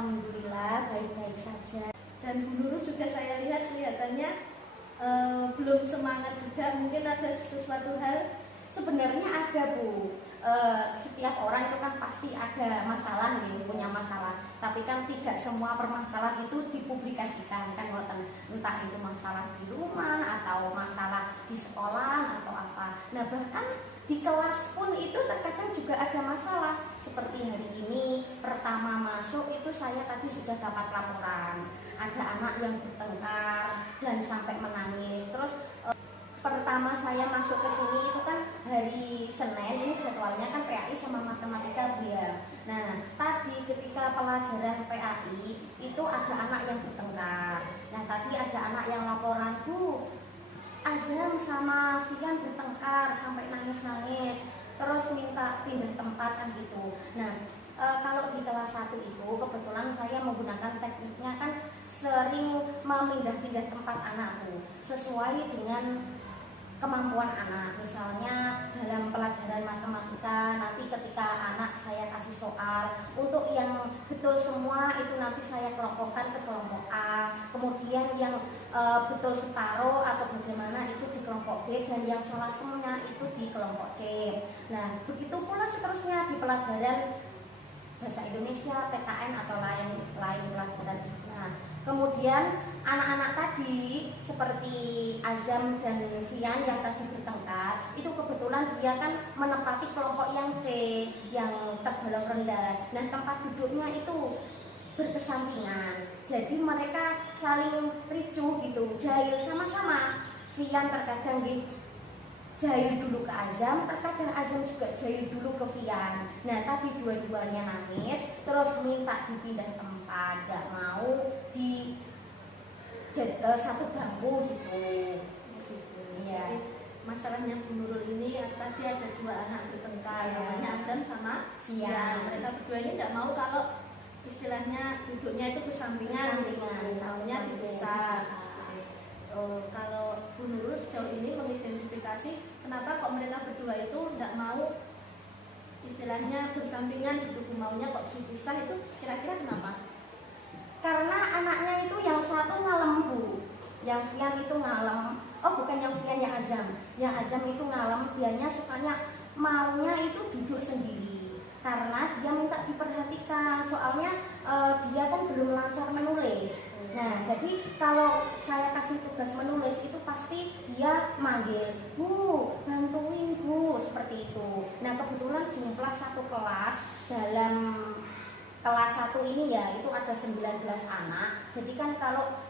Alhamdulillah baik-baik saja. Dan Bu Nurul juga saya lihat kelihatannya belum semangat juga, mungkin ada sesuatu hal. Sebenarnya ada Bu, setiap orang itu kan pasti ada masalah nih, punya masalah. Tapi kan tidak semua permasalahan itu dipublikasikan kan, entah itu masalah di rumah atau masalah di sekolah atau apa. Nah bahkan di kelas pun itu terkadang juga ada masalah. Seperti hari ini pertama masuk itu saya tadi sudah dapat laporan ada anak yang bertengkar dan sampai menangis. Terus pertama saya masuk ke sini itu kan hari Senin, ini jadwalnya kan PAI sama matematika ya. Nah tadi ketika pelajaran PAI itu ada anak yang bertengkar. Nah tadi ada anak yang laporan, Bu, Azam sama Fian bertengkar sampai nangis-nangis, terus minta pindah tempat kan gitu. Nah kalau di kelas 1 itu kebetulan saya menggunakan tekniknya kan sering memindah-pindah tempat anakku sesuai dengan kemampuan anak. Misalnya dalam pelajaran matematika nanti ketika anak saya kasih soal untuk yang betul semua itu nanti saya kelompokkan ke kelompok A, kemudian yang betul separuh atau bagaimana itu di kelompok B, dan yang salah semuanya itu di kelompok C. Nah begitu pula seterusnya di pelajaran bahasa Indonesia, PKN atau lain pelajaran. Nah kemudian anak-anak tadi seperti Azam dan Fian yang tadi bertengkar itu kebetulan dia kan menempati kelompok yang C, yang tergolong rendah. Nah tempat duduknya itu berkesampingan, jadi mereka saling ricuh gitu, jahil sama-sama. Fian terkadang jahil dulu ke Azam, terkadang Azam juga jahil dulu ke Fian. Nah tadi dua-duanya nangis, terus minta dipindah tempat, gak mau di satu bangku gitu. Iya. Masalahnya Bu Nurul ini tadi ada dua anak bertengkar, namanya Azam sama Fian. Mereka berdua ini tidak mau kalau istilahnya duduknya itu bersampingan, misalnya dipisah. Kalau Bu Nurul sejauh ini mengidentifikasi kenapa kok mereka berdua itu tidak mau istilahnya bersampingan gitu, maunya kok dipisah, itu kira-kira kenapa? Karena anaknya itu yang satu ngalem Bu, yang Fian itu ngalem. Oh bukan yang Fian, yang Azam. Yang Azam itu ngalem, dianya sukanya maunya itu duduk sendiri karena dia minta diperhatikan, soalnya dia kan belum lancar menulis. Nah jadi kalau saya kasih tugas menulis itu pasti dia manggil, Bu bantuin Bu, seperti itu. Nah kebetulan jumlah satu kelas dalam kelas 1 ini ya itu ada 19 anak. Jadi kan kalau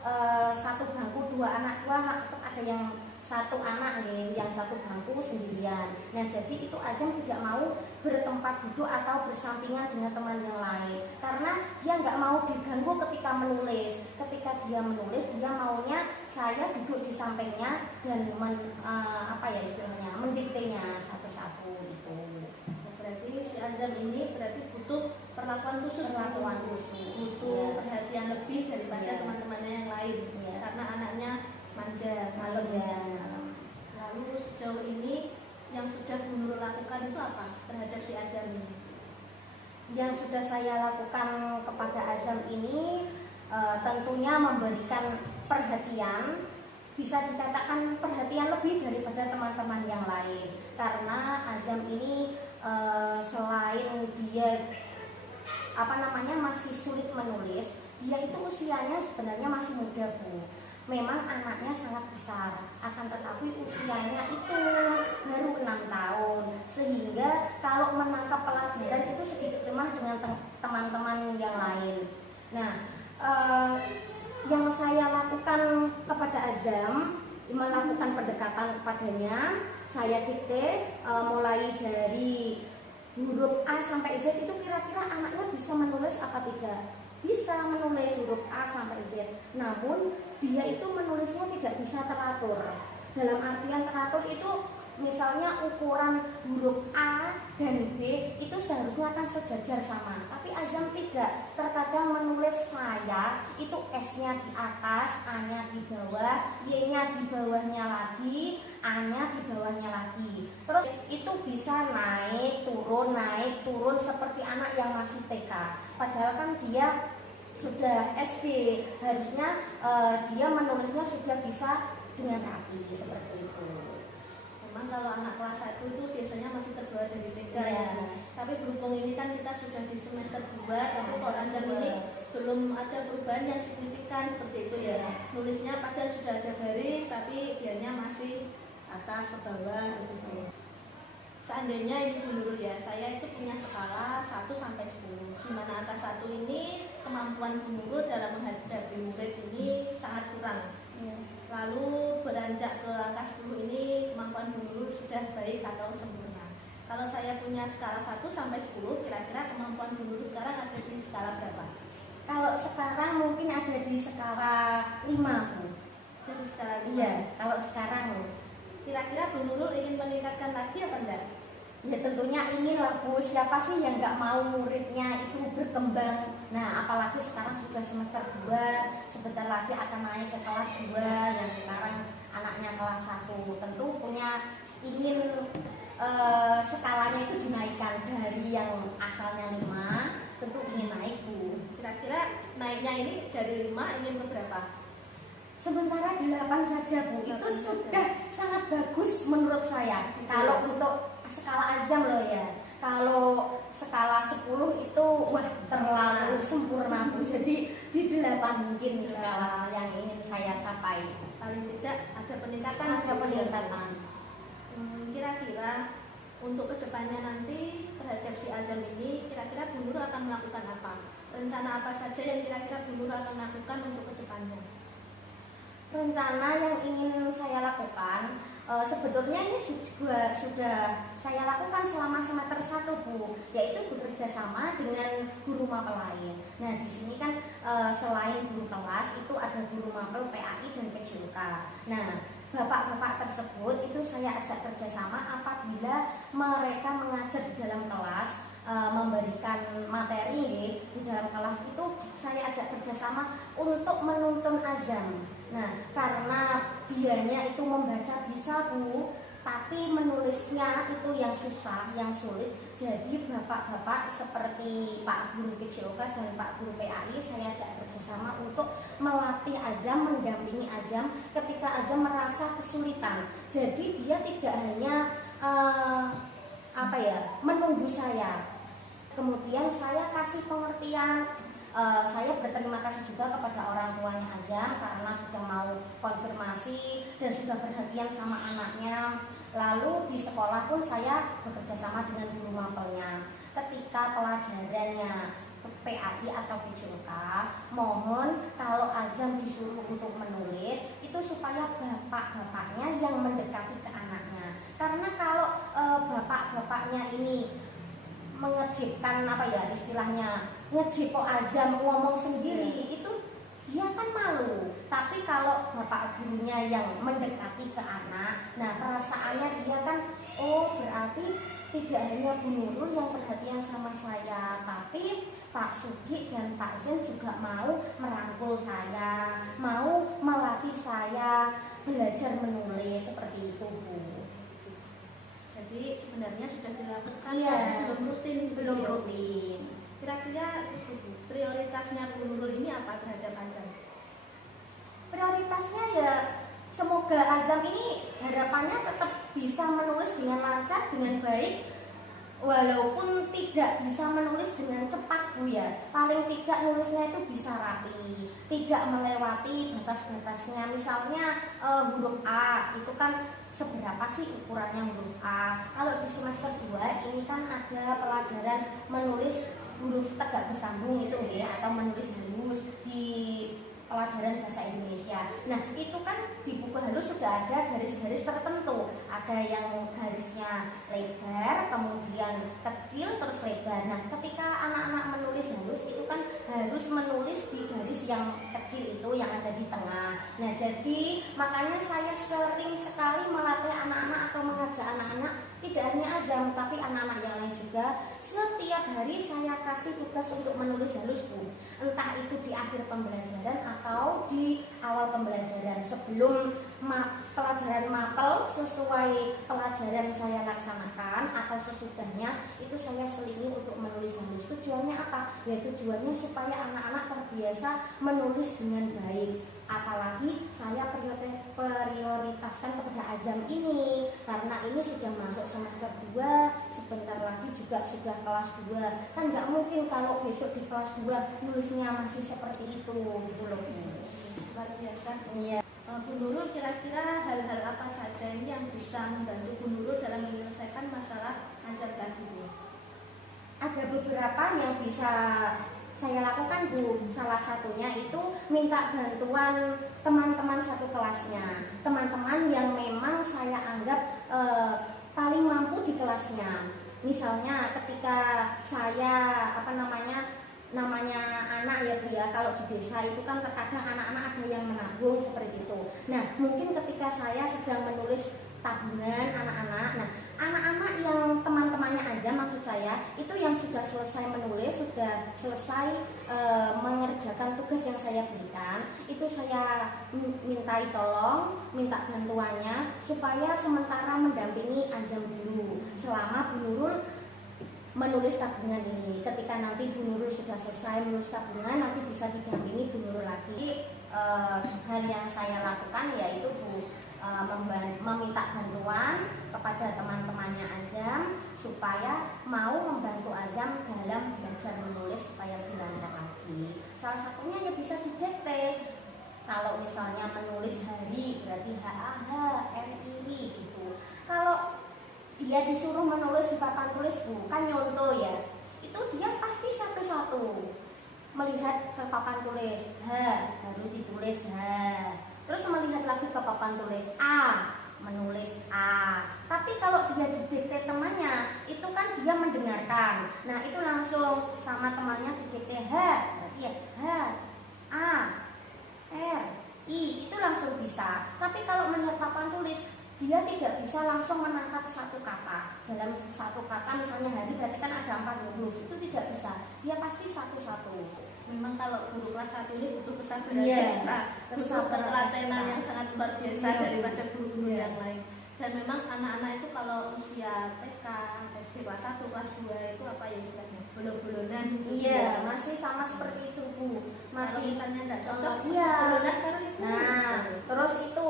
satu bangku dua anak tetap ada yang satu anak yang satu bangku sendirian. Nah jadi itu Azam tidak mau bertempat duduk atau bersampingan dengan teman yang lain karena dia nggak mau diganggu ketika menulis. Ketika dia menulis dia maunya saya duduk di sampingnya dan istilahnya mendiktenya satu-satu itu. Berarti si Azam ini berarti butuh perlakuan khusus, butuh perhatian lebih daripada teman-temannya yang lain, karena anaknya manja, malam. Lalu sejauh ini yang sudah Bu Nurul lakukan itu apa terhadap si Azam ini? Yang sudah saya lakukan kepada Azam ini tentunya memberikan perhatian, bisa dikatakan perhatian lebih daripada teman-teman yang lain, karena Azam ini selain dia masih sulit menulis, dia itu usianya sebenarnya masih muda Bu. Memang anaknya sangat besar, akan tetapi usianya itu baru 6 tahun, sehingga kalau menangkap pelajaran itu sedikit lemah dengan teman-teman yang lain. Nah yang saya lakukan kepada Azam, melakukan pendekatan kepadanya, saya dikte mulai dari huruf A sampai Z itu kira-kira anaknya bisa menulis apa tidak? Bisa menulis huruf A sampai Z. Namun dia itu menulisnya tidak bisa teratur. Dalam artian teratur itu misalnya ukuran huruf A dan B itu seharusnya kan sejajar sama, tapi Azam tidak. Terkadang menulis saya itu S-nya di atas, A-nya di bawah, Y-nya di bawahnya lagi, A-nya di bawahnya lagi. Terus itu bisa naik turun seperti anak yang masih TK. Padahal kan dia sudah SD, harusnya dia menulisnya sudah bisa dengan rapi seperti itu. Memang kalau anak kelas 1 itu biasanya masih terbawa dari TK Iya. ya. Tapi berhubung ini kan kita sudah di semester 2, tapi kalau Azam ini belum ada perubahan yang signifikan seperti itu ya. Iya. Nulisnya padahal sudah ada garis, tapi dianya masih atas ke bawah gitu. Seandainya ini Bu Nurul ya, saya itu punya skala 1 sampai 10. Di mana angka 1 ini kemampuan Bu Nurul dalam menghadapi murid ini sangat kurang. Iya. Lalu beranjak ke angka 10 ini kemampuan Bu Nurul sudah baik atau sempurna. Kalau saya punya skala 1 sampai 10, kira-kira kemampuan Bu Nurul sekarang ada di skala berapa? Kalau sekarang mungkin ada di skala 5, Bu. Jadi skala 5. Iya, kalau sekarang Kira-kira Bu Nurul ingin meningkatkan lagi apa enggak? ya tentunya ingin lah Bu, siapa sih yang nggak mau muridnya itu berkembang. Nah apalagi sekarang sudah semester 2, sebentar lagi akan naik ke kelas 2, yang sekarang anaknya kelas 1. Tentu punya ingin skalanya itu dinaikkan dari yang asalnya 5, tentu ingin naik Bu. Kira-kira naiknya ini dari 5 ingin ke berapa? Sementara 8 saja Bu, itu sudah sangat bagus menurut saya. Kalau untuk skala Azam loh ya, kalau skala 10 itu wah terlalu sempurna Bu. Jadi di 8 mungkin skala yang ingin saya capai. Paling tidak ada peningkatan. Ada peningkatan. Kira-kira untuk kedepannya nanti terhadap si Azam ini, kira-kira Bu Nurul akan melakukan apa? Rencana apa saja yang kira-kira Bu Nurul akan lakukan untuk kedepannya? Rencana yang ingin saya lakukan sebetulnya ini juga sudah saya lakukan selama semester 1 Bu, yaitu bekerja sama dengan guru mapel lain. Nah di sini kan selain guru kelas itu ada guru mapel PAI dan PJOK. Nah bapak-bapak tersebut itu saya ajak kerjasama apabila mereka mengajar di dalam kelas, memberikan materi di dalam kelas itu saya ajak kerjasama untuk menuntun azam. Nah, karena dianya itu membaca bisa Bu, tapi menulisnya itu yang susah, yang sulit. Jadi bapak-bapak seperti Pak Guru PJOK dan Pak Guru PAI saya ajak kerjasama untuk melatih azam, mendampingi azam ketika azam merasa kesulitan. Jadi dia tidak hanya menunggu saya. Kemudian saya kasih pengertian. Saya berterima kasih juga kepada orang tuanya Azam karena sudah mau konfirmasi dan sudah perhatian sama anaknya. Lalu di sekolah pun saya bekerja sama dengan guru mapelnya. Ketika pelajarannya PAI atau PJOK, mohon kalau Azam disuruh untuk menulis itu supaya bapak-bapaknya yang mendekati ke anaknya. Karena kalau bapak-bapaknya ini mengejipkan istilahnya ngejipok Azam ngomong sendiri itu dia kan malu. Tapi kalau bapak gurunya yang mendekati ke anak, nah perasaannya dia kan berarti tidak hanya Bu Nurul yang perhatian sama saya, tapi Pak Sugi dan Pak Zen juga mau merangkul saya, mau melatih saya belajar menulis seperti itu Bu. Jadi sebenarnya sudah dilakukan, Iya, belum rutin. Kira-kira prioritasnya Bu Nurul ini apa terhadap Azam? Prioritasnya ya semoga Azam ini harapannya tetap bisa menulis dengan lancar, dengan baik. Walaupun tidak bisa menulis dengan cepat Bu ya, paling tidak nulisnya itu bisa rapi, tidak melewati batas-batasnya. Misalnya huruf A itu kan seberapa sih ukurannya huruf A. Kalau di semester 2 ini kan ada pelajaran menulis huruf tegak bersambung itu ya, atau menulis halus di pelajaran bahasa Indonesia. Nah itu kan di buku halus sudah ada garis-garis tertentu. Ada yang garisnya lebar, kemudian kecil, terus lebar. Nah ketika anak-anak menulis halus itu kan harus menulis di garis yang kecil itu yang ada di tengah. Nah jadi makanya saya sering sekali melatih anak-anak atau mengajak anak-anak, tidak hanya Azam tapi anak-anak yang lain juga. Setiap hari saya kasih tugas untuk menulis halus Bu, entah itu di akhir pembelajaran atau di awal pembelajaran. sebelum pelajaran mapel sesuai pelajaran saya laksanakan atau sesudahnya itu saya selingi untuk menulis. Tujuannya apa? Ya tujuannya supaya anak-anak terbiasa menulis dengan baik. Apalagi saya prioritaskan kepada azam ini karena ini sudah masuk semester 2, sebentar lagi juga sudah kelas 2. Kan nggak mungkin kalau besok di kelas 2 nulisnya masih seperti itu gitu loh. Luar biasa. Iya. Bu Nurul, kira-kira hal-hal apa saja ini yang bisa membantu Bu Nurul dalam menyelesaikan masalah azam tadi, Bu? Ada beberapa yang bisa saya lakukan, Bu. Salah satunya itu minta bantuan teman-teman satu kelasnya, teman-teman yang memang saya anggap paling mampu di kelasnya. Misalnya ketika saya namanya anak ya Bu ya, kalau di desa itu kan terkadang anak-anak ada yang menabung seperti itu. Nah mungkin ketika saya sedang menulis tabungan anak-anak, nah anak-anak yang teman-temannya aja maksud saya itu yang sudah selesai menulis, sudah selesai mengerjakan tugas yang saya berikan, itu saya minta bantuannya supaya sementara mendampingi azam dulu selama Bu Nurul menulis tabungan ini. Ketika nanti Bu Nurul sudah selesai menulis tabungan, nanti bisa didampingi Bu Nurul lagi. Hal yang saya lakukan yaitu Bu, meminta bantuan kepada teman-temannya azam supaya mau membantu azam dalam belajar menulis supaya lebih lancar lagi. Salah satunya ya bisa didikte. Kalau misalnya menulis hari berarti HAHRI gitu. Kalau dia disuruh menulis di papan tulis bukan nyontoh ya, itu dia pasti satu-satu melihat ke papan tulis baru ditulis terus melihat lagi ke papan tulis A, menulis A. Tapi kalau dia didikte temannya itu kan dia mendengarkan, nah itu langsung sama temannya didikte berarti ya A R I, itu langsung bisa. Tapi kalau melihat papan tulis dia tidak bisa langsung menangkap satu kata. Dalam satu kata misalnya hari berarti kan ada 4 huruf, itu tidak bisa. Dia pasti satu-satu. Memang kalau guru kelas 1 ini butuh kesabaran ekstra, butuh ketelatenan yang sangat luar biasa daripada guru-guru yang lain. Dan memang anak-anak itu kalau usia TK, SD kelas 1, kelas 2 itu apa ya istilahnya? Belum-belonan gitu. Iya, masih sama seperti itu Bu. Masih misalnya tidak cocok, belonan karena itu. Nah, terus itu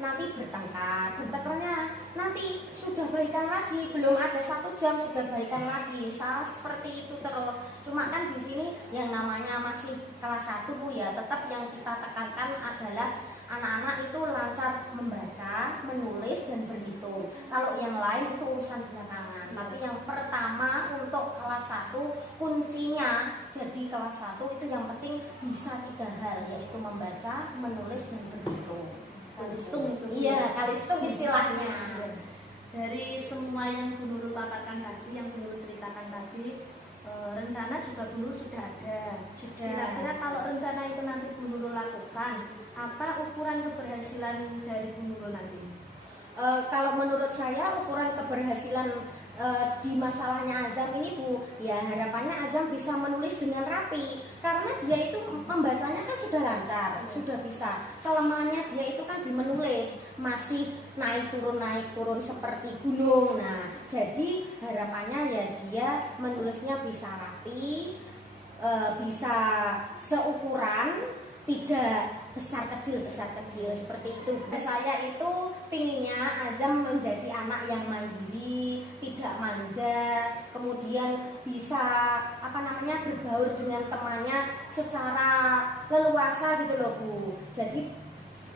nanti bertengkarnya nanti sudah baikan lagi, belum ada 1 jam sudah baikan lagi, salah seperti itu terus. Cuma kan di sini yang namanya masih kelas 1 Bu ya, tetap yang kita tekankan adalah anak-anak itu lancar membaca, menulis dan berhitung. Kalau yang lain itu urusan belakangan. Tapi yang pertama untuk kelas 1 kuncinya jadi kelas 1 itu yang penting bisa 3 hal, yaitu membaca, menulis dan berhitung. Kalistung itu. Iya, kalistung istilahnya. Dari semua yang Bu Nurul paparkan tadi, yang Bu Nurul ceritakan tadi, rencana juga Bu Nurul sudah ada. Kira-kira kalau rencana itu nanti Bu Nurul lakukan, apa ukuran keberhasilan dari Bu Nurul nanti? Kalau menurut saya ukuran keberhasilan di masalahnya azam ini Bu, ya harapannya azam bisa menulis dengan rapi, karena dia itu membacanya kan sudah lancar, sudah bisa. Kelemahannya dia itu kan di menulis, masih naik turun seperti gunung. Nah, jadi harapannya ya dia menulisnya bisa rapi, bisa seukuran, tidak besar kecil seperti itu. Saya itu pinginnya azam menjadi anak yang mandiri, tidak manja, kemudian bisa berbaur dengan temannya secara leluasa gitu loh Bu. Jadi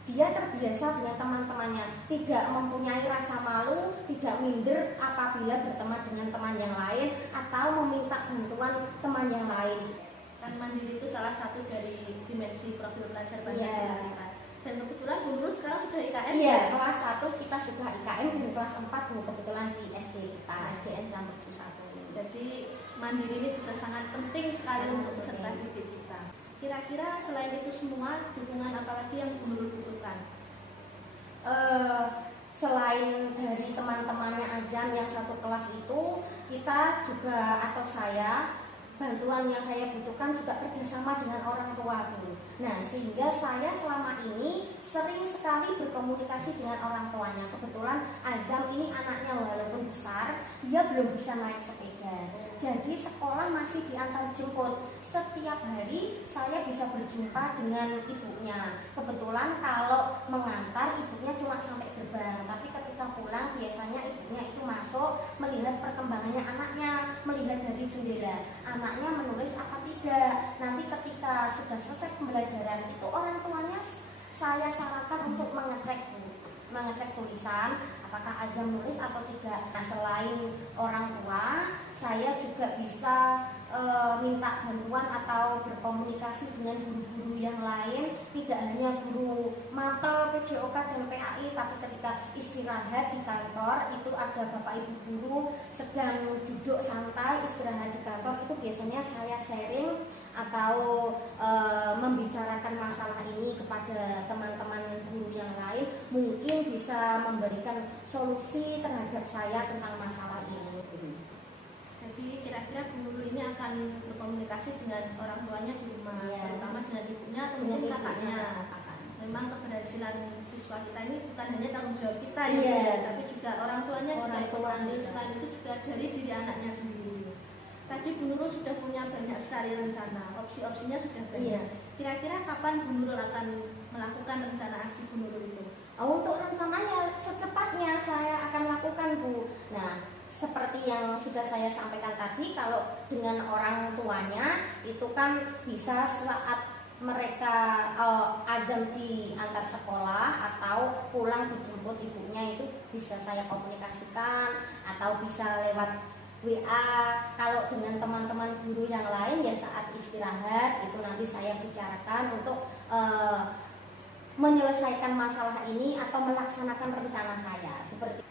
dia terbiasa dengan teman-temannya, tidak mempunyai rasa malu, tidak minder apabila berteman dengan teman yang lain atau meminta bantuan teman yang lain. Kan mandiri itu salah satu dari dimensi profil belajar Pancasila kita. Dan kebetulan Bu Nurul sekarang sudah IKM. Iya, kelas 1 kita sudah IKM dan kelas 4 Bu kebetulan di SD kita, SDN Jamber 1. Jadi mandiri ini juga sangat penting sekali untuk peserta didik kita. Kira-kira selain itu semua, dukungan apa lagi yang Bu Nurul butuhkan? Selain dari teman-temannya azam yang satu kelas itu, kita juga atau saya bantuan yang saya butuhkan juga kerjasama dengan orang tua Bu. Nah, sehingga saya selama ini sering sekali berkomunikasi dengan orang tuanya. Kebetulan Azam ini anaknya walaupun besar, dia belum bisa naik sepeda. Jadi sekolah masih diantar jemput. Setiap hari saya bisa berjumpa dengan ibunya. Kebetulan kalau mengantar ibunya cuma sampai gerbang, tapi ketika pulang biasanya ibunya itu masuk melihat perkembangannya anaknya, melihat dari jendela anaknya menulis apa tidak. Nanti ketika sudah selesai pembelajaran itu orang tuanya saya sarankan untuk mengecek tulisan apakah Azam nulis atau tidak. Nah, selain orang tua, saya juga bisa minta bantuan atau berkomunikasi dengan guru-guru yang lain, tidak hanya guru mapel, PJOK dan PAI, tapi ketika istirahat di kantor itu ada bapak ibu guru sedang duduk santai istirahat di kantor, itu biasanya saya sharing atau membicarakan masalah ini kepada teman-teman guru yang lain, mungkin bisa memberikan solusi terhadap saya tentang masalah ini. Jadi kira-kira guru ini akan berkomunikasi dengan orang tuanya di rumah, terutama dengan ibunya atau mungkin kakaknya. Memang keberhasilan siswa kita ini bukan hanya tanggung jawab kita tapi juga orang tuanya juga ikut. Selain itu juga dari diri anaknya sendiri. Tadi Bu Nurul sudah punya banyak sekali rencana, opsi-opsinya sudah banyak. Kira-kira kapan Bu Nurul akan melakukan rencana aksi Bu Nurul itu? Untuk rencananya secepatnya saya akan lakukan, Bu. Nah, seperti yang sudah saya sampaikan tadi, kalau dengan orang tuanya itu kan bisa saat mereka Azam diantar sekolah atau pulang dijemput ibunya, itu bisa saya komunikasikan atau bisa lewat WA. Kalau dengan teman-teman guru yang lain ya saat istirahat itu nanti saya bicarakan untuk menyelesaikan masalah ini atau melaksanakan rencana saya. Seperti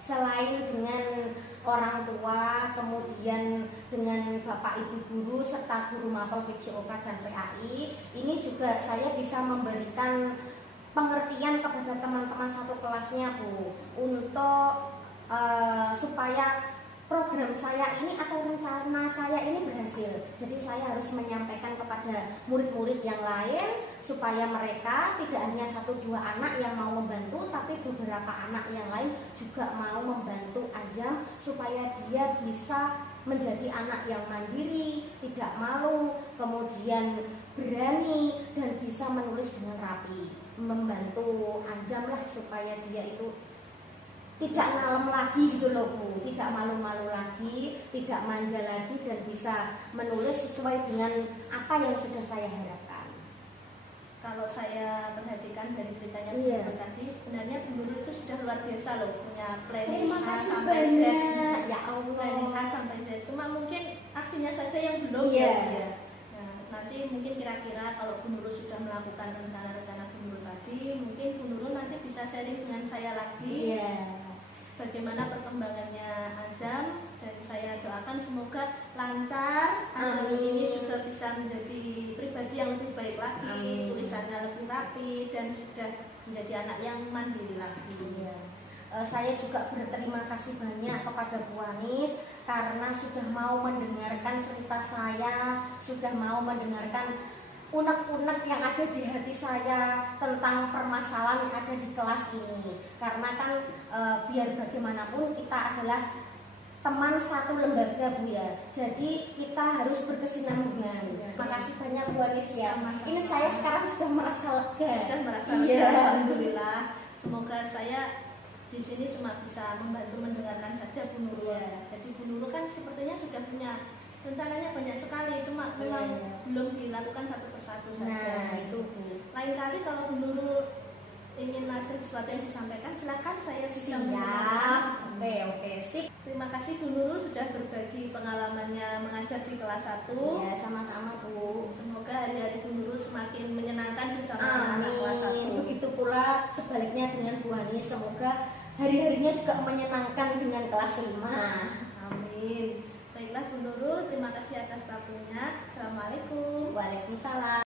selain dengan orang tua, kemudian dengan bapak ibu guru serta guru mapel PJOK dan PAI, ini juga saya bisa memberikan pengertian kepada teman-teman satu kelasnya, Bu, untuk supaya program saya ini atau rencana saya ini berhasil. Jadi saya harus menyampaikan kepada murid-murid yang lain supaya mereka tidak hanya 1-2 anak yang mau membantu, tapi beberapa anak yang lain juga mau membantu Azam supaya dia bisa menjadi anak yang mandiri, tidak malu, kemudian berani dan bisa menulis dengan rapi. Membantu Azam lah supaya dia itu tidak ngalem lagi gitu loh, Bu, tidak malu-malu lagi, tidak manja lagi, dan bisa menulis sesuai dengan apa yang sudah saya harapkan. Kalau saya perhatikan dari ceritanya Bu Nurul tadi, sebenarnya Bu Nurul itu sudah luar biasa loh, punya planning A sampai Z. Ya Allah, planning A sampai Z. Cuma mungkin aksinya saja yang belum. Nah, nanti mungkin kira-kira kalau Bu Nurul sudah melakukan rencana-rencana Bu Nurul tadi, mungkin Bu Nurul nanti bisa sharing dengan saya lagi. Bagaimana perkembangannya Azam, dan saya doakan semoga lancar. Azam ini juga bisa menjadi pribadi yang lebih baik lagi, tulisannya lebih rapi, dan sudah menjadi anak yang mandiri lagi. Saya juga berterima kasih banyak kepada Bu Anis karena sudah mau mendengarkan cerita saya, sudah mau mendengarkan unek-unek yang ada di hati saya tentang permasalahan yang ada di kelas ini. Karena kan biar bagaimanapun kita adalah teman satu lembaga, Bu ya. Jadi kita harus berkesinambungan. Terima kasih banyak Bu Anis ya. Ini saya sekarang sudah merasa lega. Alhamdulillah. Semoga saya di sini cuma bisa membantu mendengarkan saja Bu Nurul. Jadi Bu Nurul kan sepertinya sudah punya rencananya banyak sekali, cuma memang belum dilakukan satu persatu saja. Nah, itu Bu. Lain kali kalau Bu Nurul ingin ada sesuatu yang disampaikan, silakan saya bisa mendengarkan. Oke, sip. Terima kasih Bu Nurul sudah berbagi pengalamannya mengajar di kelas 1. Ya, sama-sama Bu. Semoga hari-hari Bu Nurul semakin menyenangkan bersama anak kelas 1. Begitu pula sebaliknya dengan Bu Anis, semoga hari-harinya juga menyenangkan dengan kelas 5. Amin. Baiklah Bu Nurul, terima kasih atas waktunya. Assalamualaikum. Waalaikumsalam.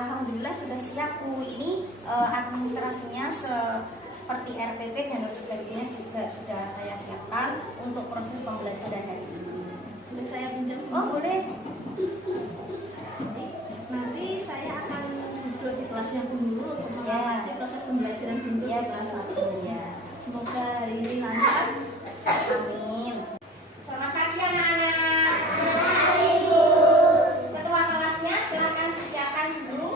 Alhamdulillah sudah siap Bu. Ini administrasinya seperti RPP dan lain sebagainya juga sudah saya siapkan untuk proses pembelajaran hari ini. Boleh saya pinjam? Oh boleh. Nanti saya akan duduk di kelasnya Bu Nurul untuk mengamati proses pembelajaran Bu Nurul di kelas 1. Ya. Semoga hari ini lancar. Amin. Selamat pagi anak-anak. Ketua kelasnya silakan disiapkan dulu.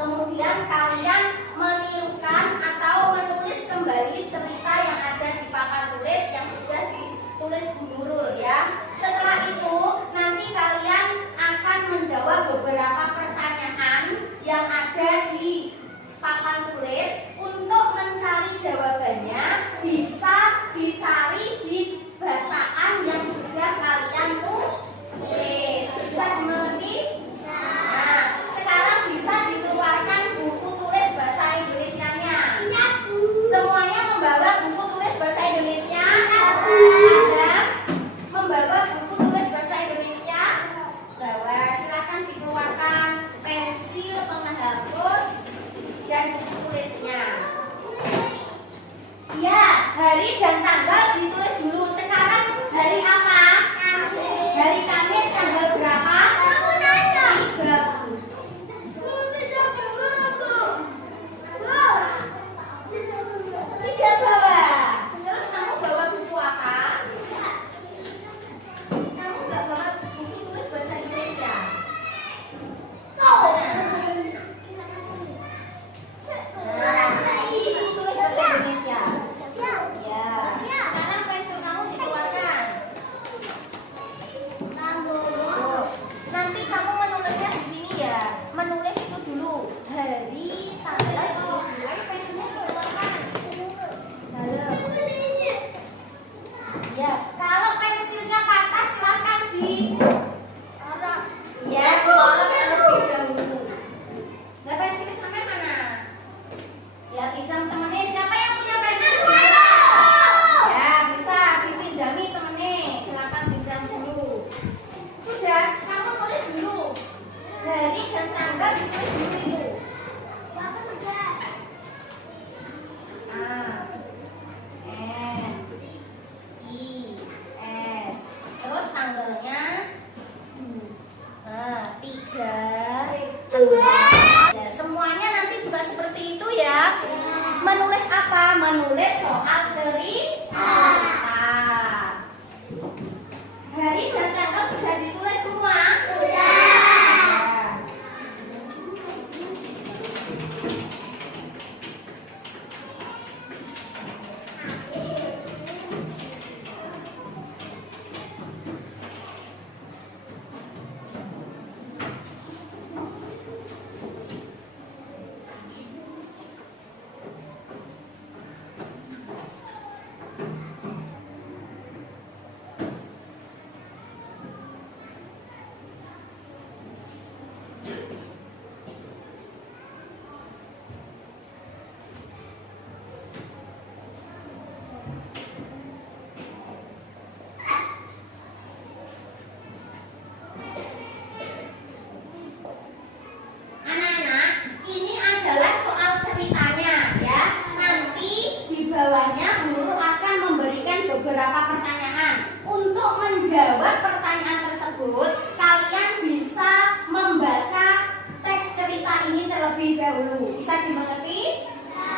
Kemudian kalian menirukan atau menulis kembali cerita yang ada di papan tulis yang sudah beberapa pertanyaan. Untuk menjawab pertanyaan tersebut, kalian bisa membaca tes cerita ini terlebih dahulu. Bisa dimengerti? Bisa.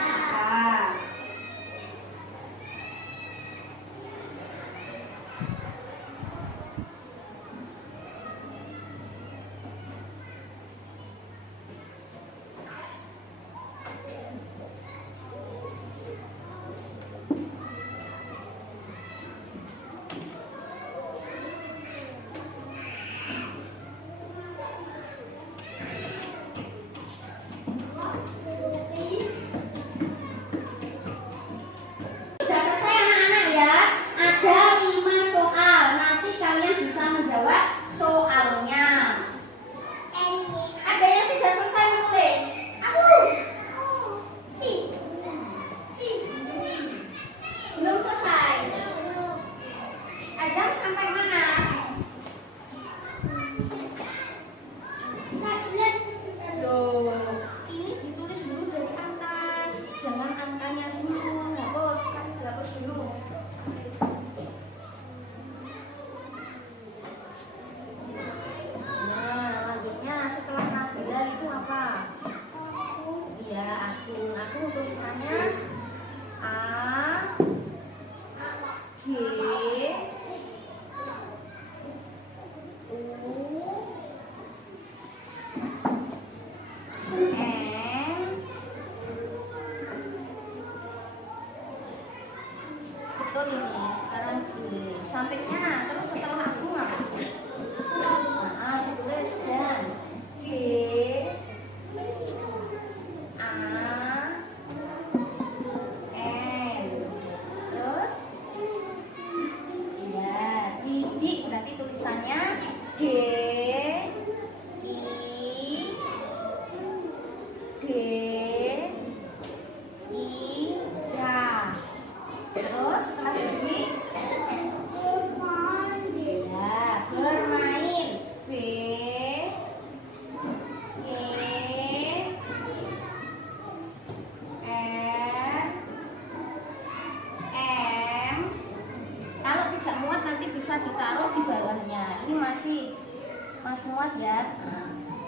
Muat ya.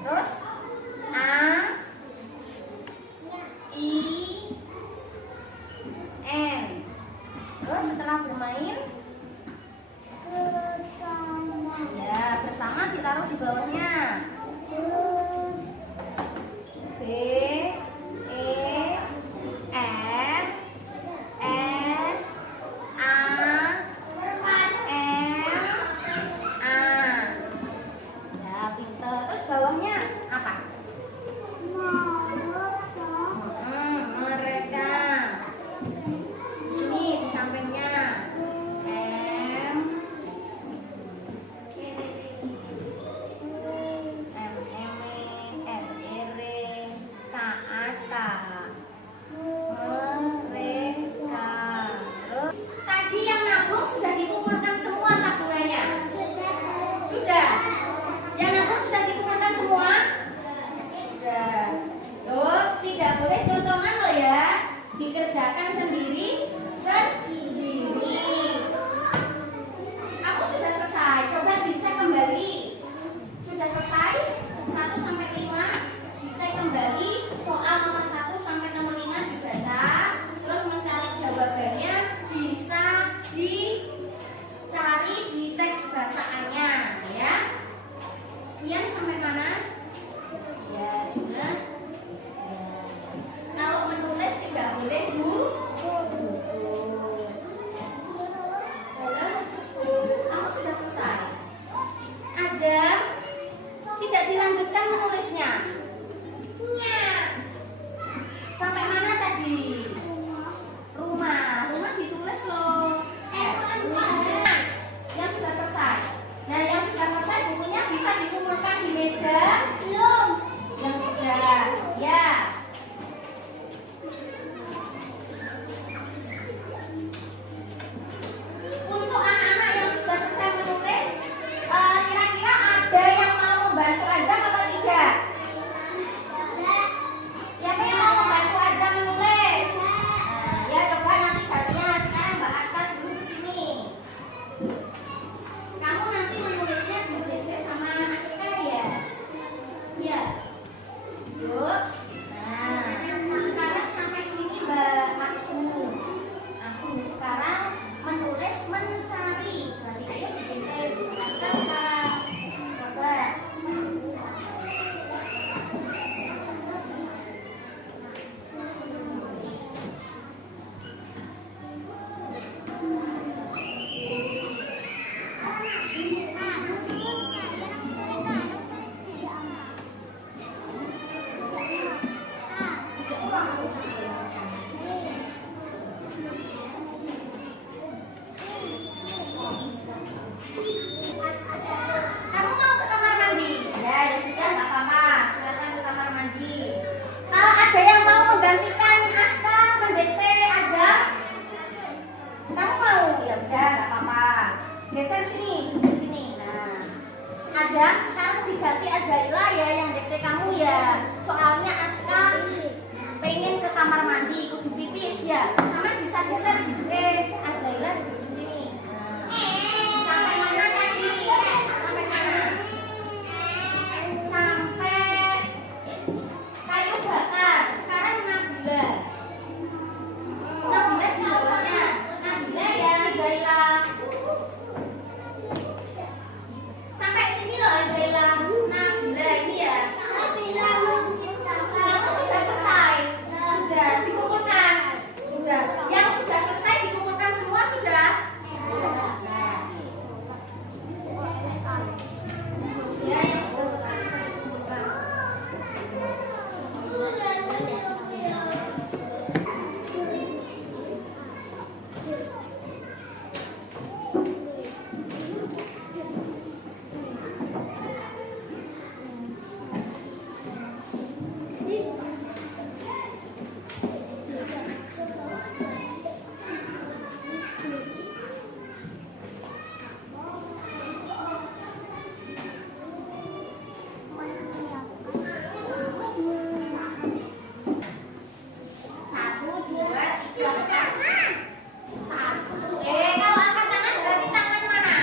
Terus A, I, N. Terus setelah bermain ya bersama ditaruh di bawahnya. B, E, F, S, A, M, A. Terus bawahnya apa? Mereka. Sini di sampingnya M, Geser sini, duduk sini. Nah, Azam sekarang diganti Azaila ya yang dikte kamu ya. Soalnya Aska pengen ke kamar mandi, kudu pipis ya. Sama bisa geser. Azaila duduk di sini. Sampai mana tadi? Sampai mana? Sampai kayu bakar. Sekarang Nabila. Nabila di bawahnya. Nabila ya Azaila. Sampai sini loh Azaila. Nabila ini ya. Kamu sudah selesai. Sudah dikumpulkan. Sudah. Yang sudah selesai dikumpulkan semua sudah. Ya, yang sudah selesai dikumpulkan. Satu, dua, tiga, empat. Satu. Kalau angkat tangan berarti tangan mana?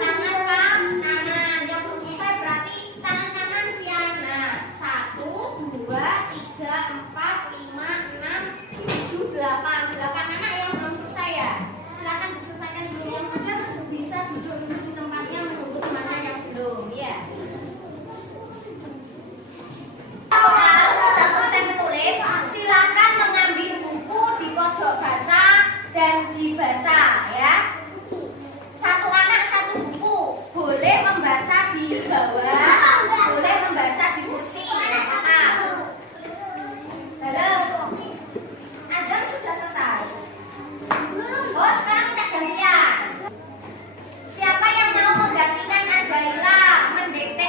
Tangan kanan. Yang belum selesai berarti tangan kanan Viana. 1, 2, 3, 4, 5, 6, 7, 8. 8 anak yang belum selesai ya. Silakan diselesaikan dulu. Yang sudah bisa duduk dulu di tempatnya menunggu temannya yang belum ya. Soal sudah selesai menulis, silakan mengambil buku di pojok baca dan dibaca ya. Satu anak satu buku, boleh membaca di bawah, boleh membaca di kursi. Halo, Azam sudah selesai. Oh sekarang kita gantian. Siapa yang mau menggantikan Azaila mendikte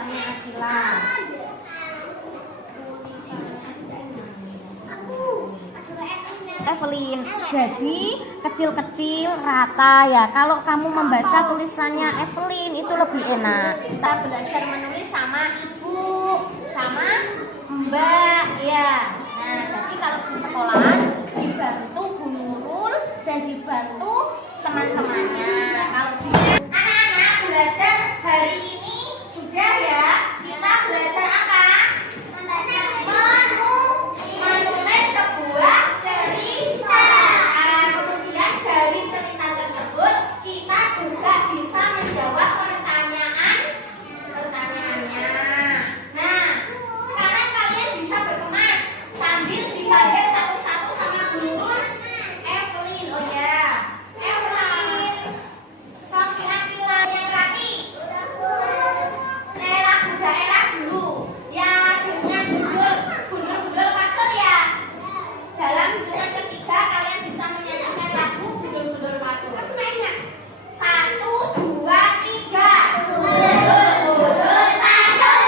tulisannya Akila. Evelyn, jadi kecil-kecil rata ya. Kalau kamu membaca tulisannya Evelyn itu lebih enak. Kita belajar menulis sama ibu, sama mbak ya. Nah, jadi kalau di sekolah dibantu Bu Nurul dan dibantu teman-temannya. Kalau di anak-anak belajar hari ini sudah ya. Kita belajar apa? Menulis sebuah cerita. Nah, kemudian dari cerita tersebut kita juga bisa menjawab pertanyaannya. Nah, sekarang kalian bisa berkemas sambil dipanggil satu-satu sama guru Evelyn. Oh ya, Evelyn, Sofi Akila yang rapi. Lagu daerah dulu. Ya, dengan judul Gundul-Gundul Pacul ya. Dalam hitungan ketiga kalian bisa menyanyikan lagu Gundul-Gundul Pacul. 1, 2, 3. Gundul-Gundul Pacul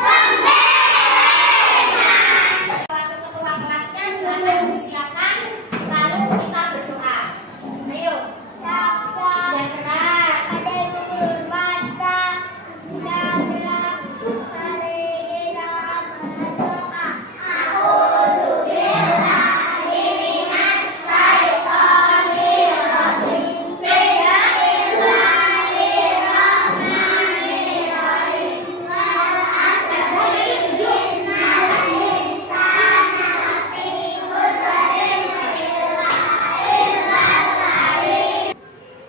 Gembengan. Selaku ketua kelasnya silakan disiapkan. Lalu kita berdoa. Ayo. Yang keras.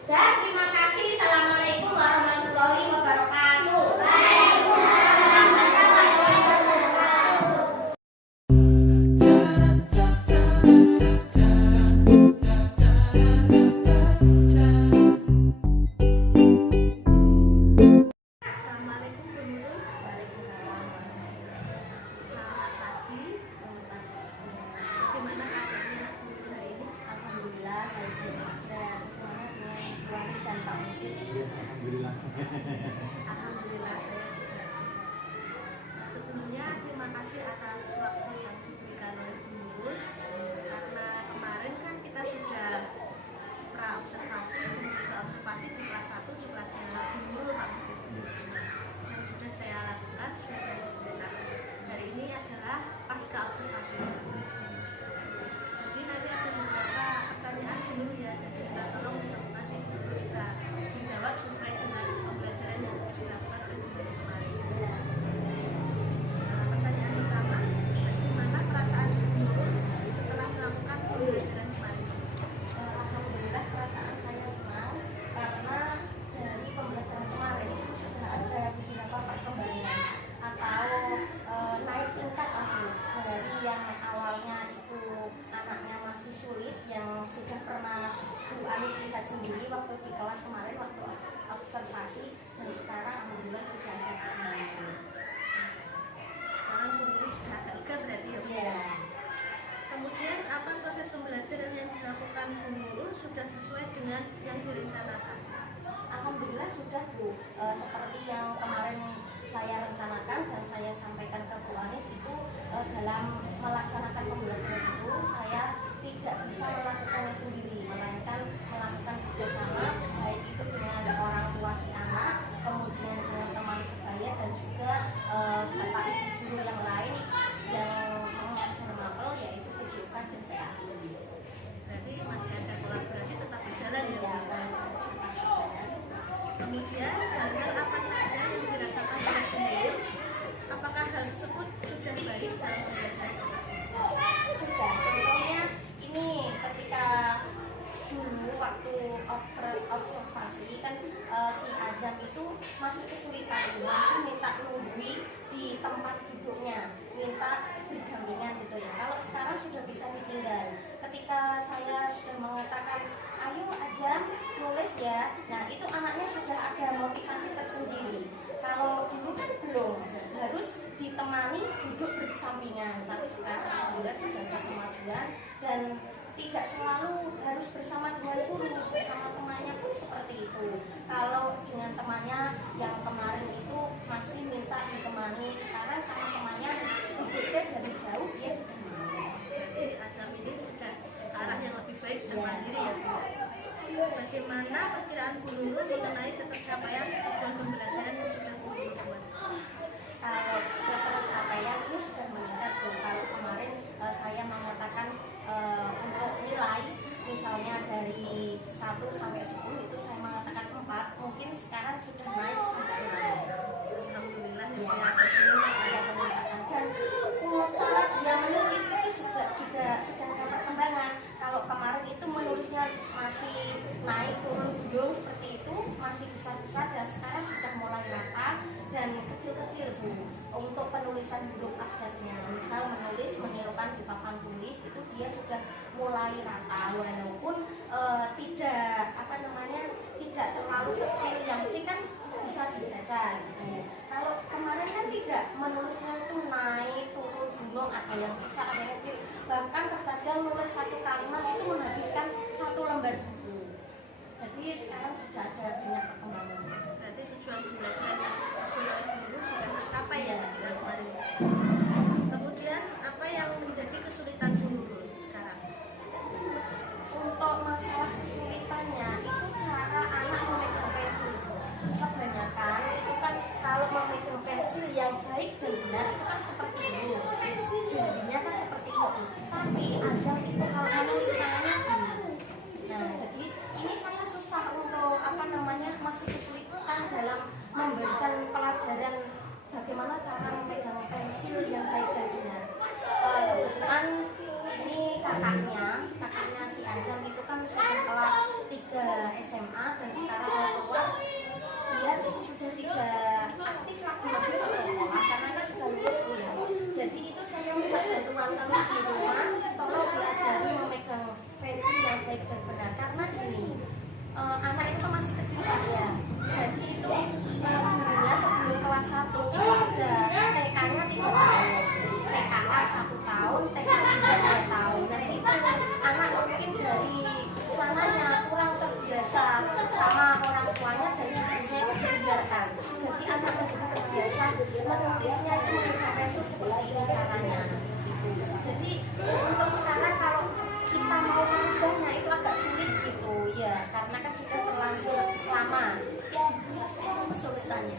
Dan terima kasih. Assalamualaikum warahmatullahi wabarakatuh. Assalamualaikum Bu Nurul. Selamat pagi. Bagaimana kabarnya Bu Nurul hari ini? Alhamdulillah baik-baik saja. Gimana dengan Bu Anis dan Pak Mufid? Alhamdulillah. Alhamdulillah saya juga sehat. Nah, sebelumnya terima kasih atas waktu yang diberikan oleh Bu Nurul, karena kemarin kan kita sudah pra-observasi dan juga observasi di kelas 1 di kelasnya Bu Nurul Pak Mufid. Yang sudah saya lakukan, sudah saya lakukan. Hari ini adalah pasca observasi. Jadi nanti ada beberapa pertanyaan dulu ya, jadi kita tolong teman-teman Ibu bisa menjawab sesuai dengan pembelajaran yang dilakukan oleh Bu Nurul kemarin. Nah, pertanyaan pertama, bagaimana perasaan Bu Nurul setelah melakukan pembelajaran kemarin? Alhamdulillah perasaan saya senang karena dari pembelajaran kemarin itu sudah ada beberapa perkembangan atau naik tingkat aku dari yang awalnya itu anaknya masih sulit yang sudah pernah Bu Anis lihat sendiri waktu di kelas kemarin waktu observasi, dan sekarang alhamdulillah sudah ada perkembangan. Sekarang Bu Nurul sudah agak lega berarti ya Bu? Iya. Kemudian apa proses pembelajaran yang dilakukan Bu Nurul sudah sesuai dengan yang direncanakan? Alhamdulillah sudah Bu. Seperti yang kemarin saya rencanakan dan saya sampaikan ke Bu Anis itu, dalam melaksanakan pembelajaran itu saya tidak bisa melakukannya sendiri, melainkan melakukan kerjasama baik itu dengan orang tua si anak, kemudian dengan teman sebaya dan juga bapak ibu guru yang lain yang mengajar mapel yaitu PJK dan PAI. Berarti masih ada kolaborasi tetap berjalan ya Bu? Ya, kolaborasi tetap berjalan. Kemudian hal-hal apa saja yang dirasakan oleh Bu Nurul? Apakah hal tersebut sudah baik dalam pembelajaran tersebut? Sudah, contohnya ini ketika dulu waktu observasi kan si Azam itu masih kesulitan, masih minta nungguin di tempat duduknya, minta berdampingan gitu ya. Kalau sekarang sudah bisa ditinggal. Ketika saya sudah mengatakan ayo Azam nulis ya, nah itu anaknya sudah ada motivasi tersendiri. Kalau dulu kan belum, harus ditemani duduk bersampingan, tapi sekarang alhamdulillah sudah ada kemajuan dan tidak selalu harus bersama dengan guru, bersama temannya pun seperti itu. Kalau dengan temannya yang kemarin itu masih minta sudah mandiri ya Bu. Bagaimana perkiraan Bu Nurul mengenai ketercapaian tujuan pembelajaran yang sudah Bu Nurul buat? Kalau ketercapaian ini sudah meningkat Bu. Kalau kemarin saya mengatakan untuk nilai misalnya dari 1 sampai 10 itu saya mengatakan 4, mungkin sekarang sudah naik sampai 6. Alhamdulillah Ya, ya. ada peningkatan dan cara dia menulis itu juga sudah ada perkembangan. Kalau kemarin itu menulisnya masih naik turun gunung seperti itu, masih besar-besar, dan sekarang sudah mulai rata dan kecil-kecil Bu. Untuk penulisan huruf abjadnya, misal menulis menirukan di papan tulis itu dia sudah mulai rata, walaupun tidak terlalu kecil, yang penting kan bisa dibaca gitu. Kalau kemarin kan tidak, menulisnya itu naik turun gunung, ada yang besar ada yang kecil, bahkan terkadang nulis satu kalimat itu menghabiskan 1 lembar buku. Jadi sekarang sudah ada banyak perkembangan. Berarti tujuan pembelajaran yang sesuai dulu sudah tercapai ya kita kemarin. Kemudian apa yang menjadi kesulitan Bu Nurul sekarang? Untuk masalah kesulitannya itu cara anak memegang pensil. Kebanyakan itu kan kalau memegang pensil yang baik dan benar itu kan seperti ini, jadinya kan seperti itu. Tapi Azam itu kalau menulis tangannya gini. Nah, jadi ini saya susah untuk masih kesulitan dalam memberikan pelajaran bagaimana cara memegang pensil yang baik dan benar. Kebetulan ini kakaknya si Azam itu kan sudah kelas 3 SMA dan sekarang mau keluar, dia sudah tidak aktif lagi masih di sekolah karena kan sudah lulus kuliah. Jadi itu saya minta bantuan kami di rumah, tolong pelajari memegang pensil yang baik dan benar, karena gini, anak itu kan masih kecil ya. Jadi itu gurunya sebelum kelas 1 itu sudah TK-nya 3 tahun, TKA 1 tahun, TK 2 tahun. Dan itu anak mungkin dari sananya kurang terbiasa sama orang tuanya dan ibunya itu dibiarkan. Jadi anak menjadi terbiasa menulisnya itu memegang pensil seperti ini caranya. Jadi untuk sekarang kalau kita mau mengubahnya itu agak sulit gitu ya, karena kan sudah terlanjur lama. Itu kesulitannya.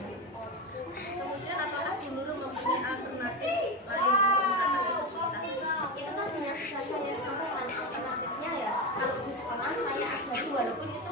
Kemudian apakah Bu Nurul mempunyai alternatif lain untuk mengatasi kesulitan tersebut? Itu kan yang sudah saya sampaikan, alternatifnya ya kalau di sekolah saya ajari, walaupun itu